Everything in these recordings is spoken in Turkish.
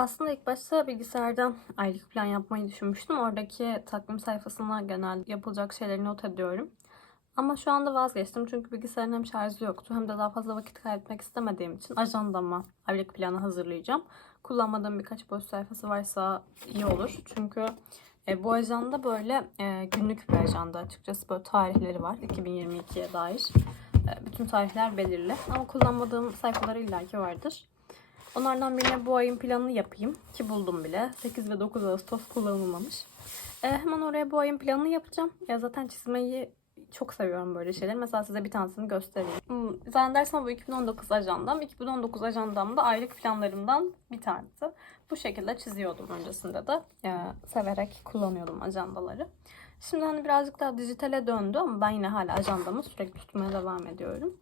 Aslında ilk başta bilgisayardan aylık plan yapmayı düşünmüştüm. Oradaki takvim sayfasına genel yapılacak şeyleri not ediyorum. Ama şu anda vazgeçtim çünkü bilgisayarın hem şarjı yoktu hem de daha fazla vakit kaybetmek istemediğim için ajandama aylık planı hazırlayacağım. Kullanmadığım birkaç boş sayfası varsa iyi olur. Çünkü e, bu ajanda böyle e, günlük bir ajanda açıkçası böyle tarihleri var 2022'ye dair. E, bütün tarihler belirli ama kullanmadığım sayfaları illaki vardır. Onlardan birine bu ayın planını yapayım ki buldum bile. 8 ve 9 Ağustos kullanılmamış. E, hemen oraya bu ayın planını yapacağım. Ya zaten çizmeyi çok seviyorum böyle şeyler. Mesela size bir tanesini göstereyim. Hmm, zannedersem bu 2019 ajandam. 2019 ajandamda aylık planlarımdan bir tanesi. Bu şekilde çiziyordum öncesinde de. Ya, severek kullanıyordum ajandaları. Şimdi hani birazcık daha dijitale döndü ama ben yine hala ajandamı sürekli tutmaya devam ediyorum.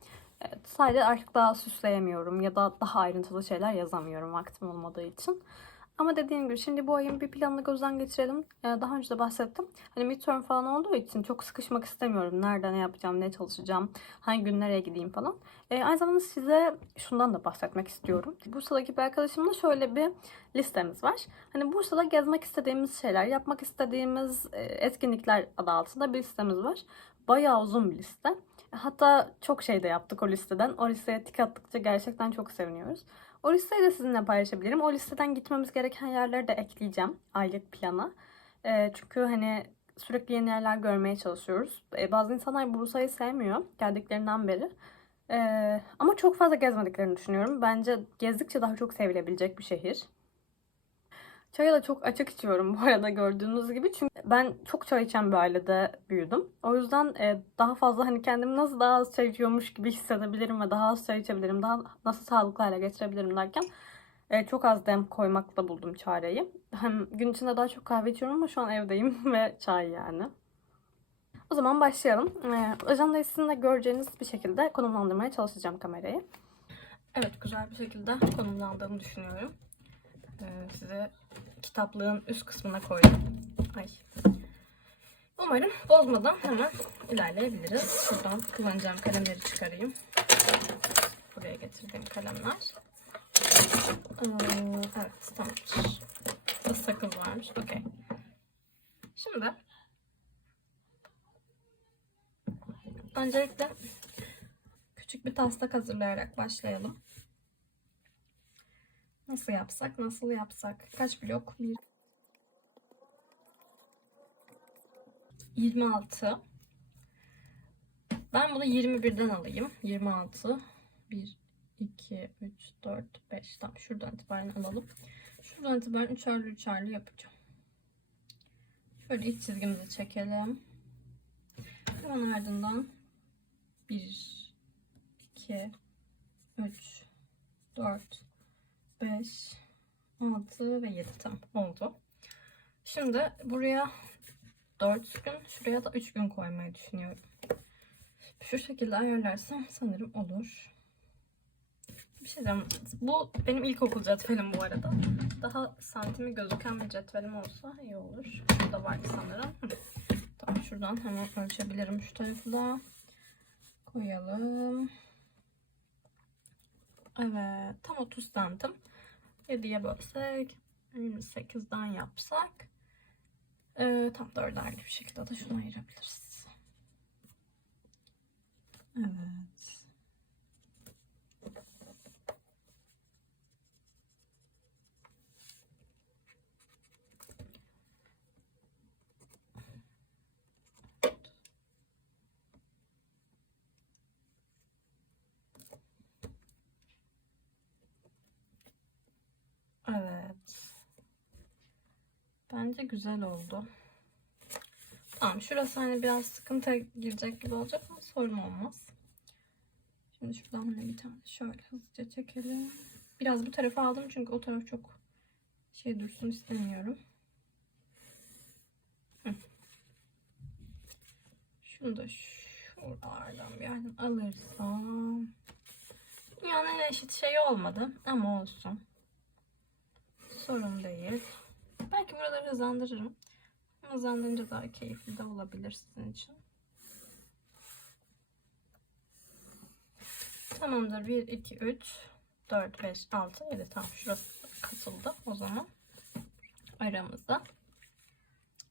Sadece artık daha süsleyemiyorum ya da daha ayrıntılı şeyler yazamıyorum vaktim olmadığı için. Ama dediğim gibi şimdi bu ayın bir planını gözden geçirelim. Ee, daha önce de bahsettim. Hani midterm falan olduğu için çok sıkışmak istemiyorum. Nerede ne yapacağım, ne çalışacağım, hangi gün nereye gideyim falan. Ee, aynı zamanda size şundan da bahsetmek istiyorum. Bursa'daki bir arkadaşımla şöyle bir listemiz var. Hani Bursa'da gezmek istediğimiz şeyler, yapmak istediğimiz e, etkinlikler adı altında bir listemiz var. Bayağı uzun bir liste. Hatta çok şey de yaptık o listeden. O listeye tik attıkça gerçekten çok seviniyoruz. O listeyi de sizinle paylaşabilirim. O listeden gitmemiz gereken yerleri de ekleyeceğim aylık plana. Ee, çünkü hani sürekli yeni yerler görmeye çalışıyoruz. Ee, bazı insanlar Bursa'yı sevmiyor geldiklerinden beri. Ee, ama çok fazla gezmediklerini düşünüyorum. Bence gezdikçe daha çok sevilebilecek bir şehir. Çaya da çok açık içiyorum bu arada gördüğünüz gibi. Çünkü ben çok çay içen bir ailede büyüdüm. O yüzden e, daha fazla hani kendimi nasıl daha az çay içiyormuş gibi hissedebilirim ve daha az çay içebilirim, daha nasıl sağlıklı hale getirebilirim derken e, çok az dem koymakla buldum çareyi. Hem gün içinde daha çok kahve içiyorum ama şu an evdeyim ve çay yani. O zaman başlayalım. E, ajandayı sizin de göreceğiniz bir şekilde konumlandırmaya çalışacağım kamerayı. Evet güzel bir şekilde konumlandığımı düşünüyorum. Ee, size kitaplığın üst kısmına koydum. Ay. Umarım bozmadan hemen ilerleyebiliriz. Şuradan kullanacağım kalemleri çıkarayım. Buraya getirdiğim kalemler. Ee, evet tamamdır. Burada sakız varmış. Okey. Şimdi öncelikle küçük bir taslak hazırlayarak başlayalım. Nasıl yapsak? Nasıl yapsak? Kaç blok? 1 26 Ben bunu 21'den alayım. 26 1 2 3 4 5 Tamam şuradan itibaren alalım. Şuradan itibaren üçerli üçerli yapacağım. Şöyle iç çizgimizi çekelim. Hemen ardından 1 2 3 4 5, 6 ve 7 tam oldu. Şimdi buraya 4 gün, şuraya da 3 gün koymayı düşünüyorum. Şu şekilde ayarlarsam sanırım olur. Bir şey diyeceğim. Bu benim ilkokul cetvelim bu arada. Daha santimi gözüken bir cetvelim olsa iyi olur. Şurada var sanırım. Tamam şuradan hemen ölçebilirim şu tarafı da. Koyalım. Evet tam 30 santim. 7'ye bölsek 28'den yapsak e, tam dörderli bir şekilde de şunu ayırabiliriz. Evet. Evet. Bence güzel oldu. Tamam şurası hani biraz sıkıntı girecek gibi olacak ama sorun olmaz. Şimdi şuradan hani bir tane şöyle hızlıca çekelim. Biraz bu tarafa aldım çünkü o taraf çok şey dursun istemiyorum. Şunu da şuralardan bir yerden alırsam. Dünyanın en eşit şeyi olmadı ama olsun. Sorun değil. Belki buraları hızlandırırım. Hızlandırınca daha keyifli de olabilir sizin için. Tamamdır. 1, 2, 3, 4, 5, 6, 7. Tamam şurası katıldı o zaman aramıza.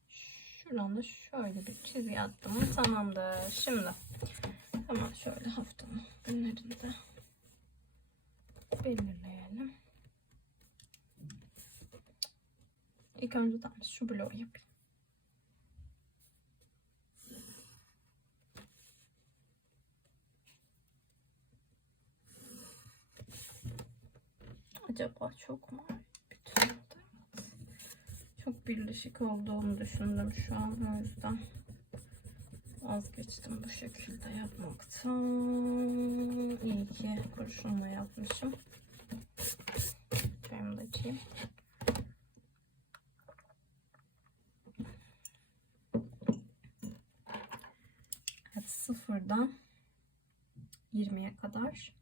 Şuradan da şöyle bir çizgi attım tamamdır. Şimdi hemen şöyle haftanın günlerinde belirleyelim. İlk önce tamam şu bloğu yapayım. Acaba çok mu? Çok birleşik olduğunu düşündüm şu an o yüzden vazgeçtim bu şekilde yapmaktan. İyi ki kurşunla yapmışım. Benim de açayım. Evet sıfırdan 20'ye kadar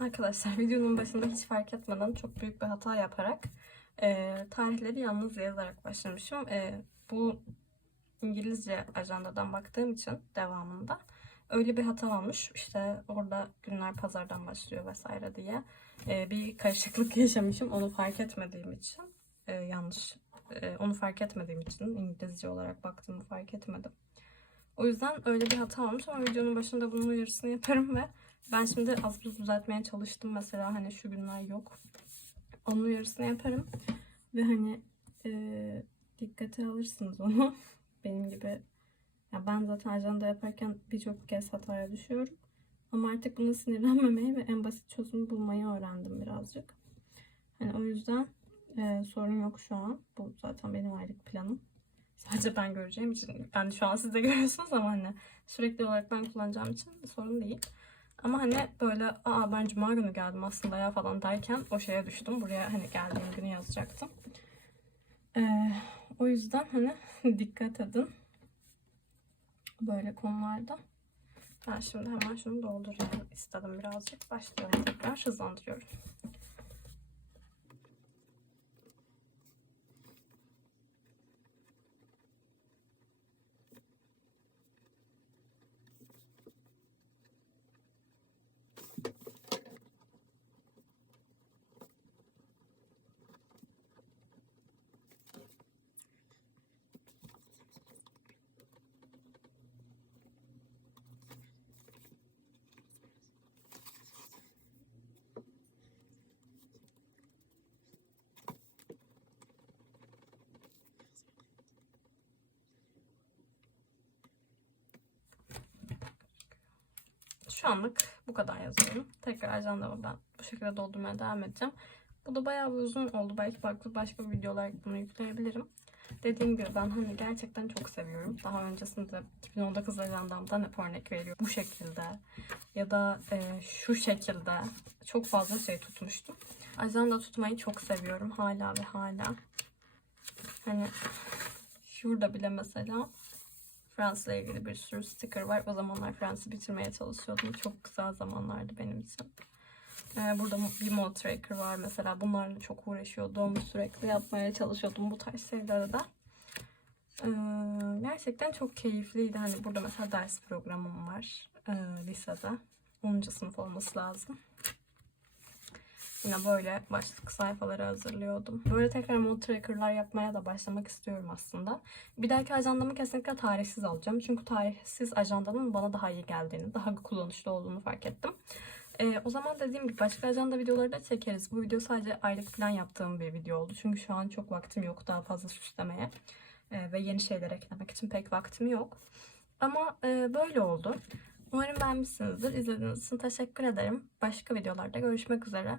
Arkadaşlar videonun başında hiç fark etmeden çok büyük bir hata yaparak e, tarihleri yalnız yazarak başlamışım. E, bu İngilizce ajandadan baktığım için devamında öyle bir hata olmuş. İşte orada günler pazardan başlıyor vesaire diye e, bir karışıklık yaşamışım. Onu fark etmediğim için e, yanlış e, onu fark etmediğim için İngilizce olarak baktığımı fark etmedim. O yüzden öyle bir hata olmuş ama videonun başında bunun uyarısını yaparım ve ben şimdi az buz düzeltmeye çalıştım mesela hani şu günler yok. Onun uyarısını yaparım ve hani e, dikkate alırsınız onu. Benim gibi ya ben zaten ajanda yaparken birçok kez hataya düşüyorum. Ama artık buna sinirlenmemeyi ve en basit çözümü bulmayı öğrendim birazcık. Hani o yüzden e, sorun yok şu an. Bu zaten benim aylık planım. Sadece ben göreceğim için. Yani şu an siz de görüyorsunuz ama hani sürekli olarak ben kullanacağım için sorun değil. Ama hani böyle aa ben cuma günü geldim aslında ya falan derken o şeye düştüm. Buraya hani geldiğim günü yazacaktım. Ee, o yüzden hani dikkat edin. Böyle konularda. Ben şimdi hemen şunu doldurayım istedim birazcık. Başlayalım tekrar hızlandırıyorum. Şu anlık bu kadar yazıyorum. Tekrar ajandamı ben bu şekilde doldurmaya devam edeceğim. Bu da bayağı bir uzun oldu. Belki farklı başka video olarak bunu yükleyebilirim. Dediğim gibi ben hani gerçekten çok seviyorum. Daha öncesinde 2019 ajandamdan hep örnek veriyorum. Bu şekilde ya da e, şu şekilde çok fazla şey tutmuştum. Ajanda tutmayı çok seviyorum hala ve hala. Hani şurada bile mesela Fransa'la ilgili bir sürü sticker var. O zamanlar Fransa'yı bitirmeye çalışıyordum. Çok güzel zamanlardı benim için. Ee, burada bir mod tracker var mesela. Bunlarla çok uğraşıyordum. Sürekli yapmaya çalışıyordum bu tarz şeyleri de. Ee, gerçekten çok keyifliydi. Hani burada mesela ders programım var. Ee, lisede. 10. sınıf olması lazım. Yine böyle başlık sayfaları hazırlıyordum. Böyle tekrar mod tracker'lar yapmaya da başlamak istiyorum aslında. Bir dahaki ajandamı kesinlikle tarihsiz alacağım. Çünkü tarihsiz ajandanın bana daha iyi geldiğini, daha kullanışlı olduğunu fark ettim. Ee, o zaman dediğim gibi başka ajanda videoları da çekeriz. Bu video sadece aylık plan yaptığım bir video oldu. Çünkü şu an çok vaktim yok daha fazla süslemeye. Ee, ve yeni şeyler eklemek için pek vaktim yok. Ama e, böyle oldu. Umarım beğenmişsinizdir. İzlediğiniz için teşekkür ederim. Başka videolarda görüşmek üzere.